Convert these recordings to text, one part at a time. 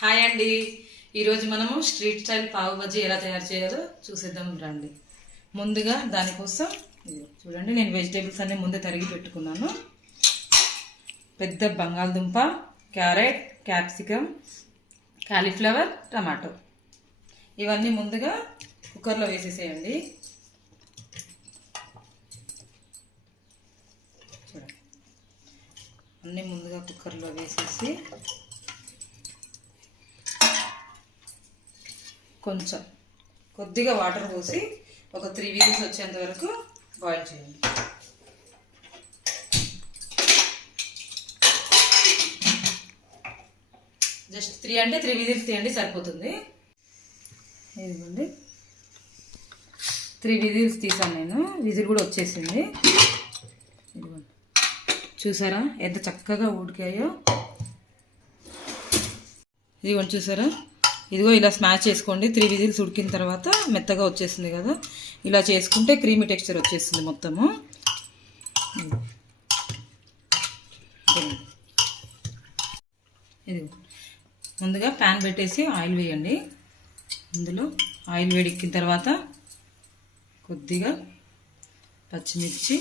Hi అండి. ఈరోజు మనము స్ట్రీట్ స్టైల్ పావు బజ్జీ ఎలా తయారు చేయాలో చూసేద్దాం రండి. ముందుగా దానికోసం చూడండి, నేను వెజిటేబుల్స్ అన్నీ ముందే తరిగి పెట్టుకున్నాను. పెద్ద బంగాళదుంప, క్యారెట్, క్యాప్సికమ్, కాలీఫ్లవర్, టమాటో ఇవన్నీ ముందుగా కుక్కర్లో వేసేసేయండి. చూడండి, అన్నీ ముందుగా కుక్కర్లో వేసేసి కొద్దిగా వాటర్ పోసి ఒక 3 విజిల్స్ వచ్చేంత వరకు బాయిల్ చేయండి. జస్ట్ 3 అంటే 3 విజిల్స్ తీయండి, సరిపోతుంది. ఇదిగోండి, 3 విజిల్స్ తీసాను నేను. విజిల్ కూడా వచ్చేసింది. ఇదిగోండి, చూసారా ఎంత చక్కగా ఉడికాయో. ఇదిగోండి, చూసారా, ఇదిగో ఇలా స్మాష్ చేసుకోండి. 3 విజిల్స్ ఉడికిన తర్వాత మెత్తగా వచ్చేస్తుంది కదా, ఇలా చేసుకుంటే క్రీమీ టెక్స్చర్ వచ్చేస్తుంది మొత్తము. ఇది ముందుగా ప్యాన్ పెట్టేసి ఆయిల్ వేయండి. ఇందులో ఆయిల్ వేడెక్కిన తర్వాత కొద్దిగా పచ్చిమిర్చి,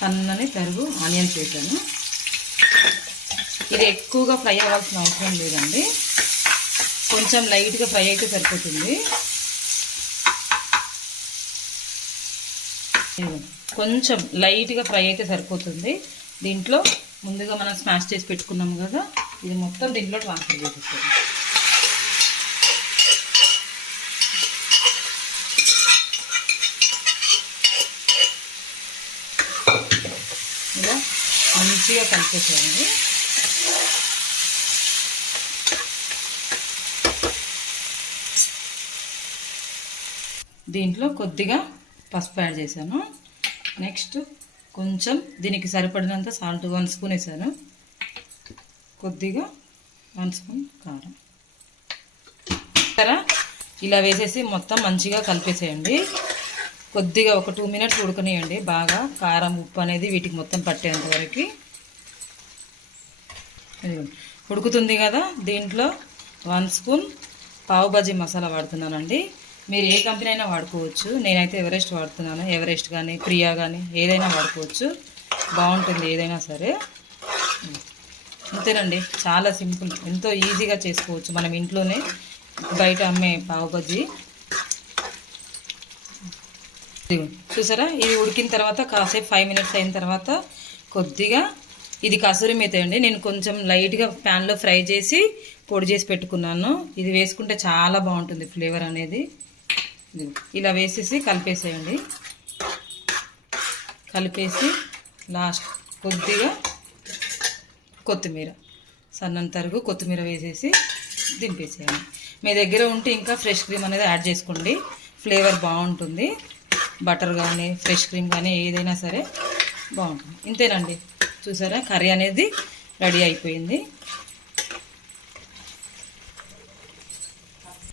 సన్నని తరుగు ఆనియన్స్ వేసాను. ఇది ఎక్కువగా ఫ్రై అవ్వాల్సిన అవసరం లేదండి, కొంచెం లైట్గా ఫ్రై అయితే సరిపోతుంది. కొంచెం లైట్గా ఫ్రై అయితే సరిపోతుంది. దీంట్లో ముందుగా మనం స్మాష్ చేసి పెట్టుకున్నాం కదా, ఇది మొత్తం దీంట్లో ట్రాన్స్ఫర్ చేసేస్తాం. ఇలా మంచిగా కలిపేసేయండి. దీంట్లో కొద్దిగా పసుపు యాడ్ చేశాను. నెక్స్ట్ కొంచెం దీనికి సరిపడినంత సాల్ట్ 1 స్పూన్ వేసాను. కొద్దిగా 1 స్పూన్ కారం. ఇలా వేసేసి మొత్తం మంచిగా కలిపేసేయండి. కొద్దిగా ఒక 2 మినిట్స్ ఉడకనియండి. బాగా కారం, ఉప్పు అనేది వీటికి మొత్తం పట్టేంత వరకు ఉడుకుతుంది కదా. దీంట్లో 1 స్పూన్ పావు బజ్జీ మసాలా వాడుతున్నానండి. మీరు ఏ కంపెనీ అయినా వాడుకోవచ్చు. నేనైతే ఎవరెస్ట్ వాడుతున్నాను. ఎవరెస్ట్ కానీ ప్రియా కానీ ఏదైనా వాడుకోవచ్చు, బాగుంటుంది ఏదైనా సరే. అంతేనండి, చాలా సింపుల్, ఎంతో ఈజీగా చేసుకోవచ్చు మనం ఇంట్లోనే. బయట అమ్మే పావు బజ్జీ చూసారా. ఇది ఉడికిన తర్వాత కాసేపు 5 మినిట్స్ అయిన తర్వాత కొద్దిగా ఇది కసూరి మేతి అండి. నేను కొంచెం లైట్గా ప్యాన్లో ఫ్రై చేసి పొడి చేసి పెట్టుకున్నాను. ఇది వేసుకుంటే చాలా బాగుంటుంది ఫ్లేవర్ అనేది. ఇలా వేసేసి కలిపేసేయండి. కలిపేసి లాస్ట్ కొద్దిగా కొత్తిమీర, సన్నని తరుగు కొత్తిమీర వేసేసి దింపేసేయండి. మీ దగ్గర ఉంటే ఇంకా ఫ్రెష్ క్రీమ్ అనేది యాడ్ చేసుకోండి, ఫ్లేవర్ బాగుంటుంది. బటర్ కానీ ఫ్రెష్ క్రీమ్ కానీ ఏదైనా సరే బాగుంటుంది. ఇంతేనండి, చూసారా కర్రీ అనేది రెడీ అయిపోయింది.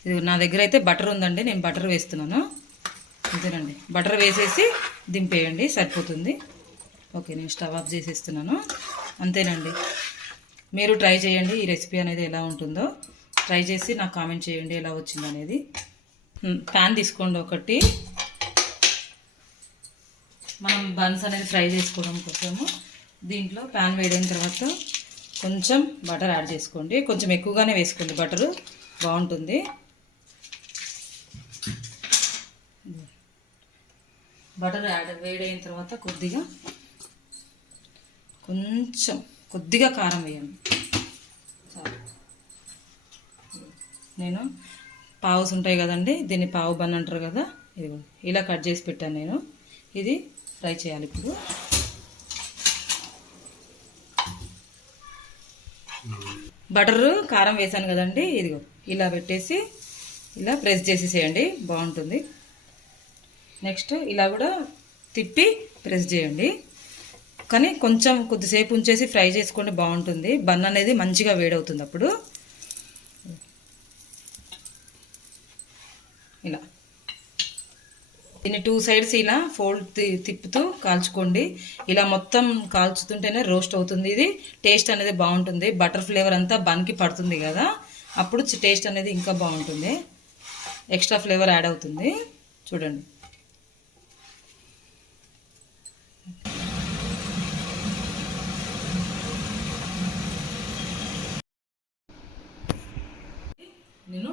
ఇది నా దగ్గర అయితే బటర్ ఉందండి, నేను బటర్ వేస్తున్నాను. అంతేనండి, బటర్ వేసేసి దింపేయండి, సరిపోతుంది. ఓకే, నేను స్టవ్ ఆఫ్ చేసేస్తున్నాను. అంతేనండి, మీరు ట్రై చేయండి. ఈ రెసిపీ అనేది ఎలా ఉంటుందో ట్రై చేసి నాకు కామెంట్ చేయండి ఎలా వచ్చింది అనేది. ప్యాన్ తీసుకోండి ఒకటి, మనం బన్స్ అనేది ఫ్రై చేసుకోవడం కోసము. దీంట్లో ప్యాన్ వేడైన తర్వాత కొంచెం బటర్ యాడ్ చేసుకోండి. కొంచెం ఎక్కువగానే వేసుకోండి, బటరు బాగుంటుంది. బటర్ వేడైన తర్వాత కొద్దిగా కారం వేయండి. నేను పావుస్ ఉంటాయి కదండి, దీన్ని పావు బన్ అంటారు కదా, ఇది ఇలా కట్ చేసి పెట్టాను నేను. ఇది ఫ్రై చేయాలి ఇప్పుడు. బటరు కారం వేసాను కదండి, ఇదిగో ఇలా పెట్టేసి ఇలా ప్రెస్ చేసేసేయండి, బాగుంటుంది. నెక్స్ట్ ఇలా కూడా తిప్పి ప్రెస్ చేయండి, కానీ కొంచెం కొద్దిసేపు ఉంచేసి ఫ్రై చేసుకోండి, బాగుంటుంది. బన్ అనేది మంచిగా వేడవుతుంది అప్పుడు. ఇలా దీన్ని 2 సైడ్స్ ఇలా ఫోల్డ్ తిప్పుతూ కాల్చుకోండి. ఇలా మొత్తం కాల్చుతుంటేనే రోస్ట్ అవుతుంది. ఇది టేస్ట్ అనేది బాగుంటుంది. బటర్ ఫ్లేవర్ అంతా బన్కి పడుతుంది కదా, అప్పుడు టేస్ట్ అనేది ఇంకా బాగుంటుంది. ఎక్స్ట్రా ఫ్లేవర్ యాడ్ అవుతుంది. చూడండి. నేను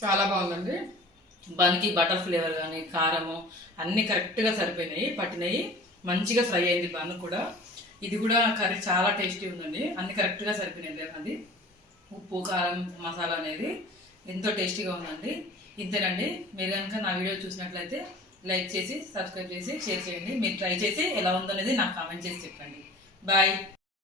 చాలా బాగుందండి. బన్కి బటర్ ఫ్లేవర్ కానీ కారము అన్నీ కరెక్ట్గా సరిపోయినాయి, పట్టినాయి. మంచిగా ఫ్రై అయింది బన్ కూడా. ఇది కూడా కర్రీ చాలా టేస్టీ ఉందండి. అన్ని కరెక్ట్గా సరిపోయినాయి. అది ఉప్పు కారం మసాలా అనేది ఎంతో టేస్టీగా ఉందండి. ఇంతేనండి. మీరు కనుక నా వీడియో చూసినట్లయితే లైక్ చేసి సబ్స్క్రైబ్ చేసి షేర్ చేయండి. మీరు ట్రై చేసి ఎలా ఉందనేది నాకు కామెంట్ చేసి చెప్పండి. బాయ్.